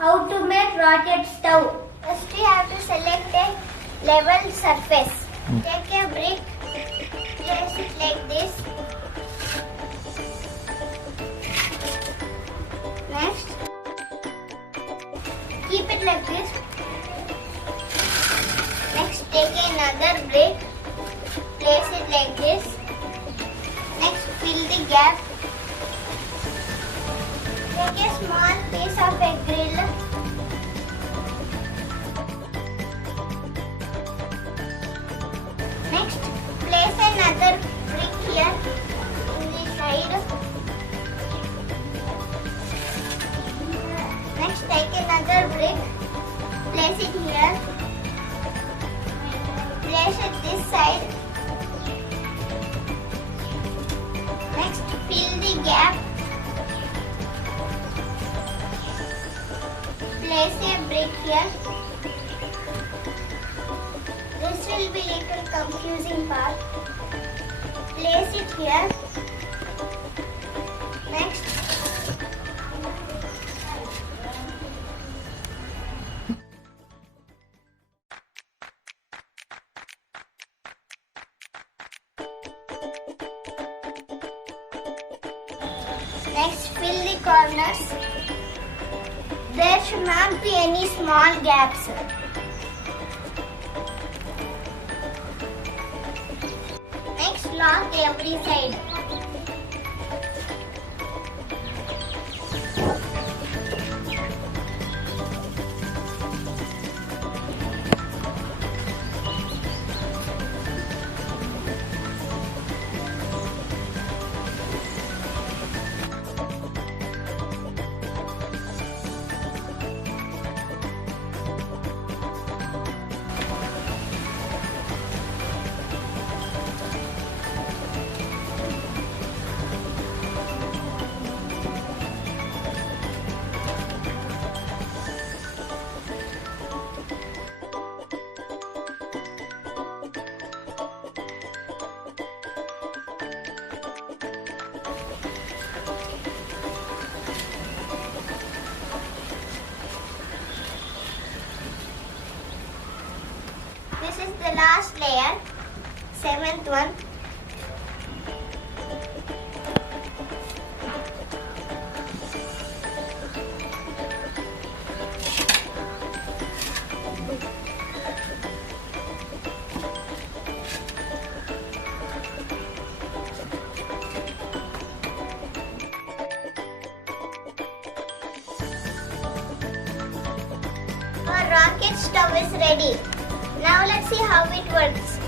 How to make rocket stove? First we have to select a level surface. Take a brick, place it like this. Next, keep it like this. Next, take another brick, place it like this. Next, fill the gap. Take a small piece of a grill. Next, place another brick here in the side. Next, take another brick, place it here. Place it this side. Next, fill the gap. Place a brick here. This will be little confusing part. Place it here. Next, fill the corners. There should not be any small gaps. Next, lock every side. This is the last layer, 7th one. Our rocket stove is ready. Now let's see how it works.